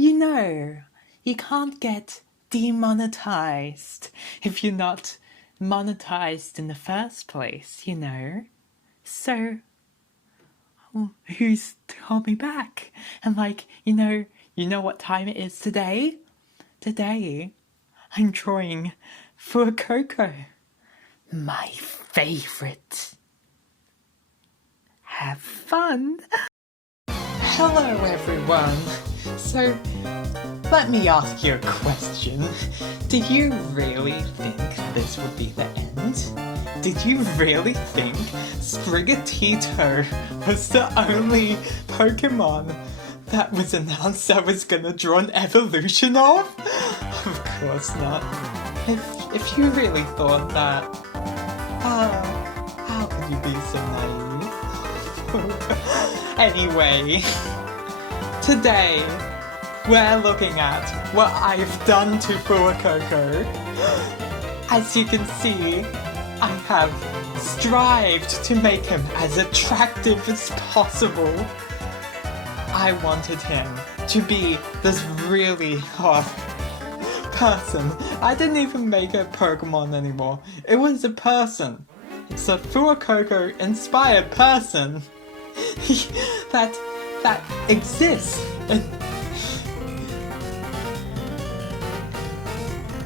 You know, you can't get demonetized if you're not monetized in the first place, you know? So, who's to hold me back? And like, you know what time it is today? Today, I'm drawing Fuecoco, my favorite. Have fun! Hello everyone! So, let me ask you a question. Did you really think this would be the end? Did you really think Sprigatito was the only Pokemon that was announced that was gonna draw an evolution of? Of course not. If you really thought that, how could you be so naive? Anyway, today we're looking at what I've done to Fuecoco. As you can see, I have strived to make him as attractive as possible. I wanted him to be this really hot person. I didn't even make a Pokemon anymore. It was a person. It's a Fuecoco inspired person that exists.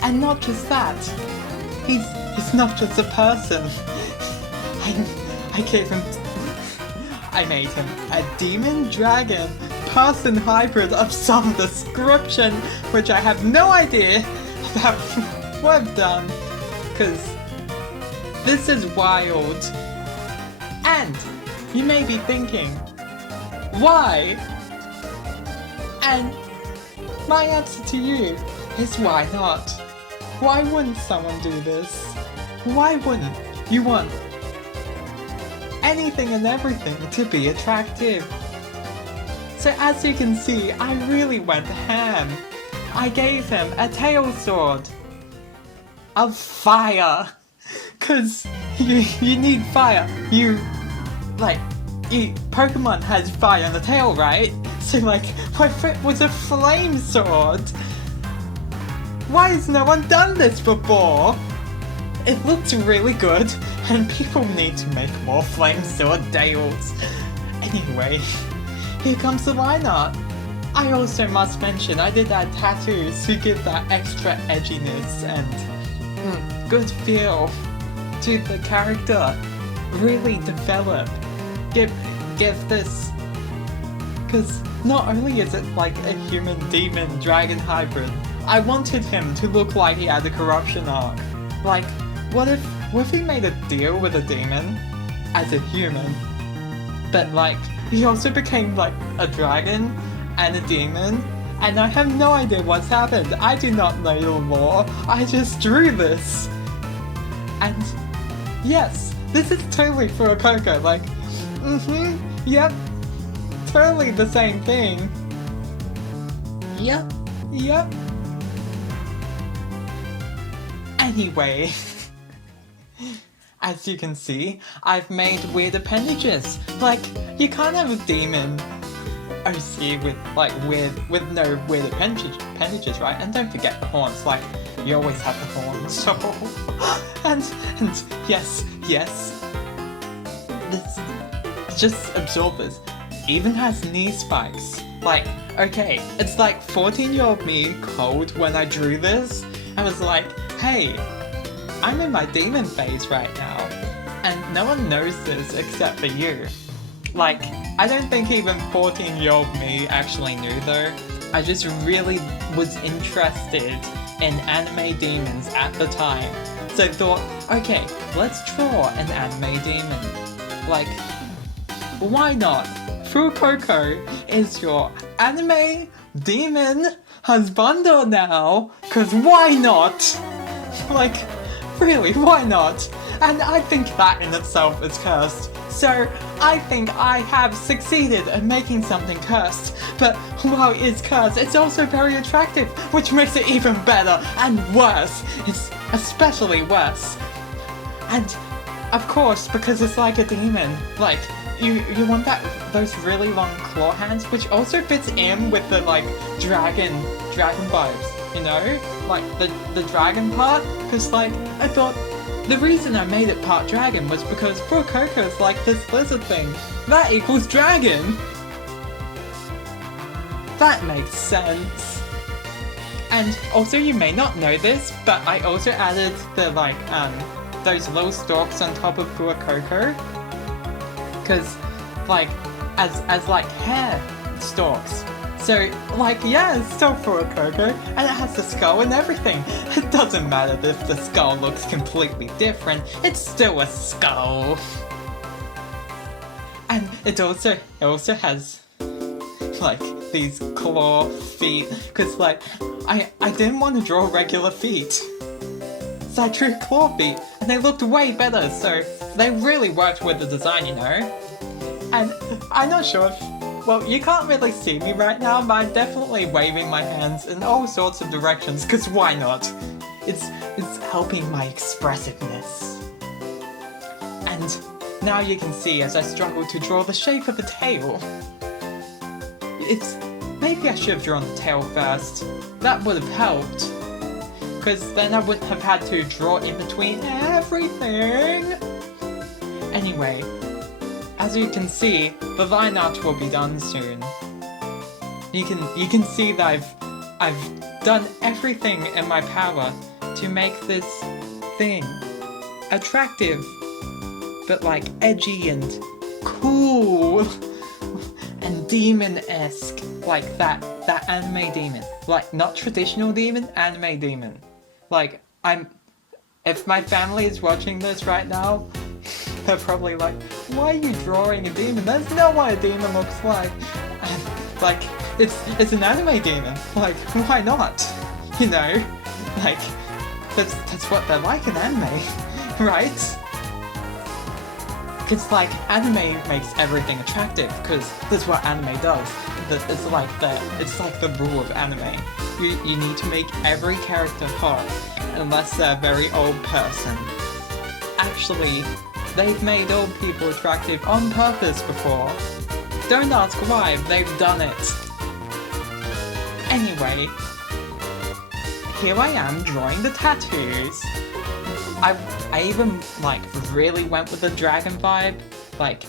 And not just that, he's not just a person. I made him a demon dragon person hybrid of some description, which I have no idea about what I've done, because this is wild. And you may be thinking, why? And my answer to you is why not? Why wouldn't someone do this? Why wouldn't you want anything and everything to be attractive? So as you can see, I really went ham. I gave him a tail sword of fire. Cause you need fire. Pokemon has fire on the tail, right? So like, what if it was a flame sword? Why has no one done this before? It looks really good, and people need to make more flame sword tails. Anyway, here comes the line art. I also must mention I did add tattoos to give that extra edginess and good feel to the character. Really develop. Give this, because not only is it like a human demon dragon hybrid, I wanted him to look like he had a corruption arc. Like, what if he made a deal with a demon as a human, but like he also became like a dragon and a demon, and I have no idea what's happened. I do not know the lore. I just drew this, and yes, this is totally Fuecoco. Like, yep, totally the same thing. Yep. Anyway, as you can see, I've made weird appendages. Like, you can't have a demon OC with no weird appendages, right? And don't forget the horns. Like, you always have the horns. So, and yes, this just absorb this. Even has knee spikes. Like, okay, it's like 14-year-old me cold when I drew this. I was like, hey, I'm in my demon phase right now, and no one knows this except for you. Like, I don't think even 14-year-old me actually knew though. I just really was interested in anime demons at the time. So thought, okay, let's draw an anime demon. Like, why not? Fuecoco is your anime demon husbando now, cause why not? Like, really, why not? And I think that in itself is cursed. So, I think I have succeeded in making something cursed. But while it is cursed, it's also very attractive, which makes it even better and worse. It's especially worse. And, of course, because it's like a demon, like, you want those really long claw hands, which also fits in with the like dragon vibes, you know, like the dragon part. Because like I thought the reason I made it part dragon was because Fuecoco'S like this lizard thing. That equals dragon. That makes sense. And also, you may not know this, but I also added the like those little stalks on top of Fuecoco, because like as like hair stalks. So like yeah, it's still Fuecoco, and it has the skull and everything. It doesn't matter if the skull looks completely different. It's still a skull. And it also has like these claw feet, because like I didn't want to draw regular feet, so I drew claw feet, and they looked way better, so they really worked with the design, you know? And I'm not sure if, well, you can't really see me right now, but I'm definitely waving my hands in all sorts of directions, because why not? It's helping my expressiveness. And now you can see as I struggle to draw the shape of a tail. Maybe I should have drawn the tail first. That would have helped. Because then I wouldn't have had to draw in between everything. Anyway, as you can see, the line art will be done soon. You can see that I've done everything in my power to make this thing attractive, but like edgy and cool. And demon-esque, like that anime demon. Like, not traditional demon, anime demon. Like, if my family is watching this right now, they're probably like, why are you drawing a demon? That's not what a demon looks like. And, like, it's an anime demon. Like, why not? You know? Like, that's what they're like in anime, right? Because like anime makes everything attractive, because that's what anime does. It's like the rule of anime. You need to make every character hot, unless they're a very old person. Actually, they've made old people attractive on purpose before. Don't ask why, they've done it. Anyway, here I am drawing the tattoos. I even like really went with the dragon vibe. Like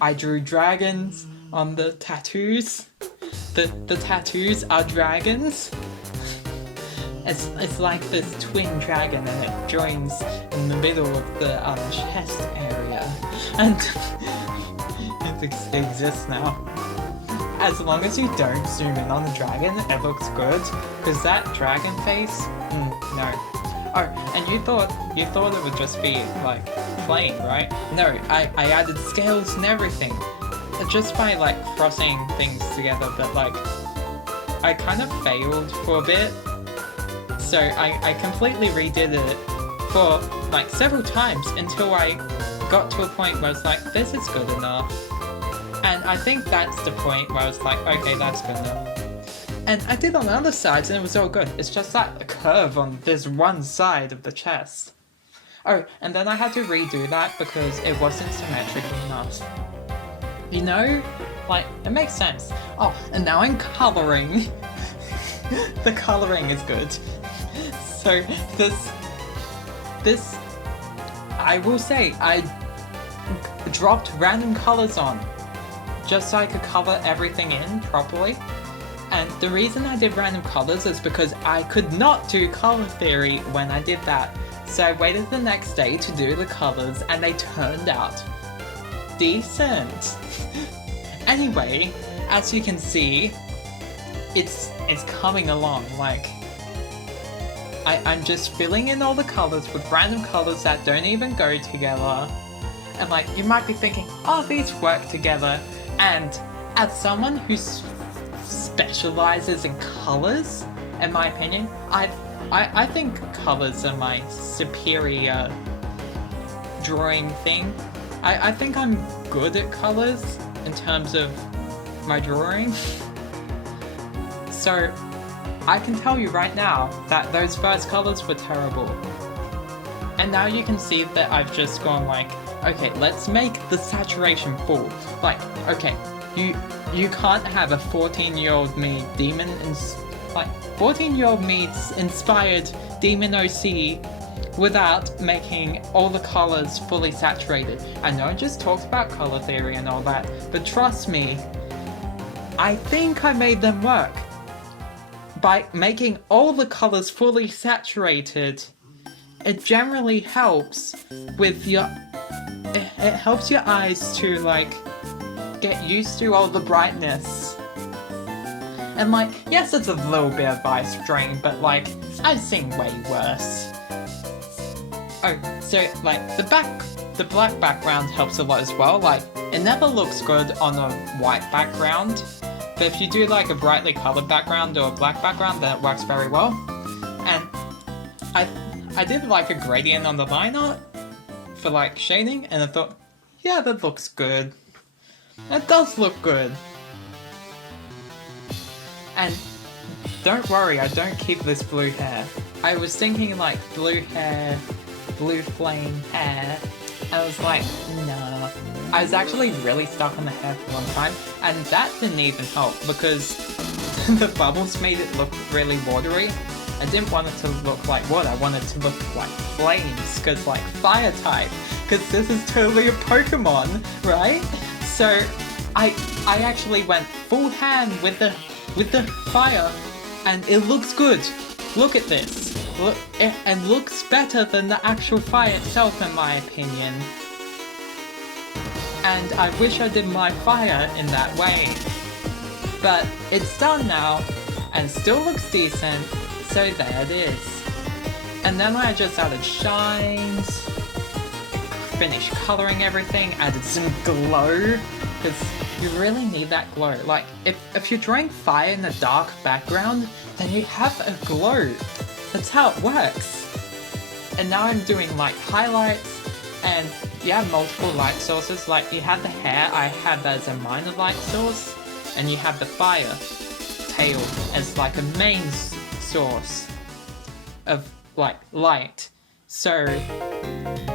I drew dragons on the tattoos. The tattoos are dragons. It's like this twin dragon, and it joins in the middle of the chest area, and it exists now. As long as you don't zoom in on the dragon, it looks good. Because that dragon face, no. Oh, and you thought it would just be, like, plain, right? No, I added scales and everything. Just by, like, crossing things together, but, like, I kind of failed for a bit. So I completely redid it for, like, several times until I got to a point where I was like, this is good enough. And I think that's the point where I was like, okay, that's good enough. And I did on the other sides and it was all good. It's just that curve on this one side of the chest. Oh, and then I had to redo that because it wasn't symmetrical enough. You know? Like, it makes sense. Oh, and now I'm colouring. The colouring is good. So, this, I will say, I dropped random colours on. Just so I could colour everything in properly. And the reason I did random colours is because I could not do colour theory when I did that. So I waited the next day to do the colours and they turned out decent. Anyway, as you can see, it's coming along. Like, I'm just filling in all the colours with random colours that don't even go together. And like, you might be thinking, oh, these work together. And as someone who specializes in colors, in my opinion, I think colors are my superior drawing thing. I think I'm good at colors in terms of my drawing. So I can tell you right now that those first colors were terrible. And now you can see that I've just gone like okay, let's make the saturation full. Like, okay, you can't have a 14-year-old me demon, 14-year-old me inspired demon OC without making all the colors fully saturated. I know I just talked about color theory and all that, but trust me, I think I made them work. By making all the colors fully saturated, it generally helps with your... It helps your eyes to, like, get used to all the brightness. And, like, yes, it's a little bit of eye strain, but, like, I've seen way worse. Oh, so, like, the black background helps a lot as well. Like, it never looks good on a white background, but if you do, like, a brightly colored background or a black background, then it works very well. And I did, like, a gradient on the line art for, like, shading, and I thought, yeah, that looks good. That does look good. And don't worry, I don't keep this blue hair. I was thinking, like, blue hair, blue flame hair. I was like, nah. I was actually really stuck on the hair for a long time, and that didn't even help because the bubbles made it look really watery. I didn't want it to look like water, I wanted it to look like flames, because like fire type, because this is totally a Pokemon, right? So I actually went full hand with the fire, and it looks good. Look at this. Look, it looks better than the actual fire itself, in my opinion. And I wish I did my fire in that way. But it's done now, and still looks decent, so there it is. And then I just added shines, finished coloring everything, added some glow, because you really need that glow. Like, if you're drawing fire in a dark background, then you have a glow. That's how it works. And now I'm doing like highlights, and you have multiple light sources. Like you have the hair, I have that as a minor light source, and you have the fire tail as like a main source of like light. So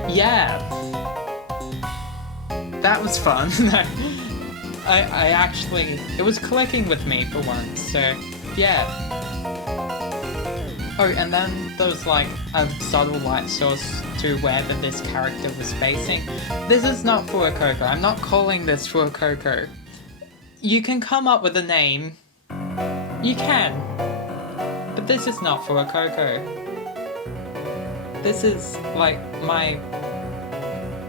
yeah, that was fun. I actually, it was clicking with me for once, so yeah. Oh, and then there was like a subtle light source to wherever this character was facing. This is not Fuecoco. I'm not calling this Fuecoco. You can come up with a name. You can. But this is not Fuecoco. This is like my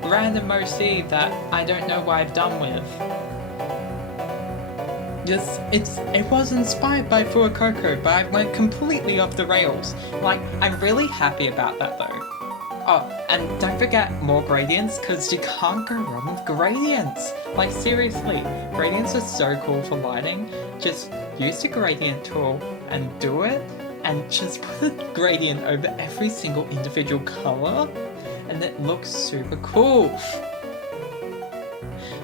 random OC that I don't know what I've done with. It was inspired by Fuecoco, but I went completely off the rails. Like, I'm really happy about that though. Oh, and don't forget more gradients, because you can't go wrong with gradients! Like, seriously, gradients are so cool for lighting. Just use the gradient tool and do it, and just put a gradient over every single individual color, and it looks super cool.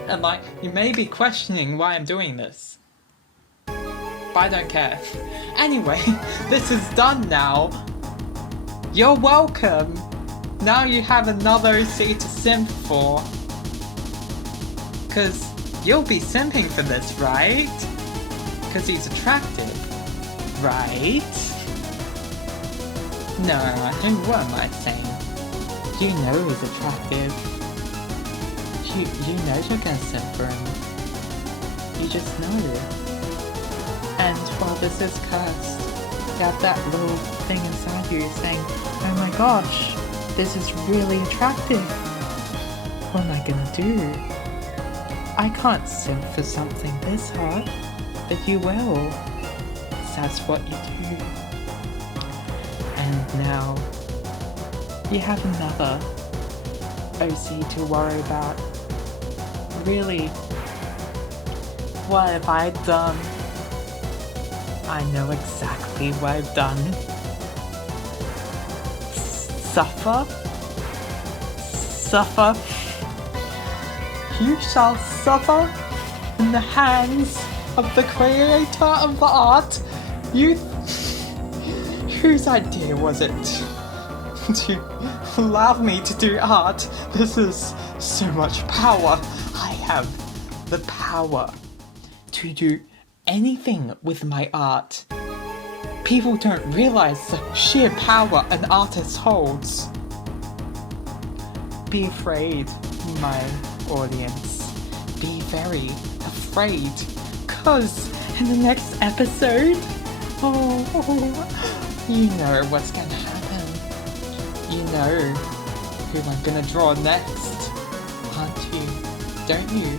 And like, you may be questioning why I'm doing this. But I don't care. Anyway, this is done now. You're welcome. Now you have another OC to simp for. Cause you'll be simping for this, right? Cause he's attractive, right? No, what am I saying? You know he's attractive. You know you're gonna simp for him. You just know. And while this is cursed, you have that little thing inside you saying, oh my gosh, this is really attractive. What am I gonna do? I can't simp for something this hot, but you will. That's what you do. And now, you have another OC to worry about. Really, what have I done? I know exactly what I've done. Suffer? Suffer? You shall suffer in the hands of the creator of the art. Whose idea was it to allow me to do art? This is so much power. I have the power to do anything with my art. People don't realize the sheer power an artist holds. Be afraid, my audience. Be very afraid. 'Cause in the next episode, you know what's gonna happen. You know who I'm gonna draw next, aren't you? Don't you?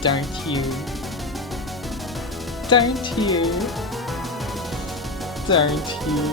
Don't you? Don't you? Don't you?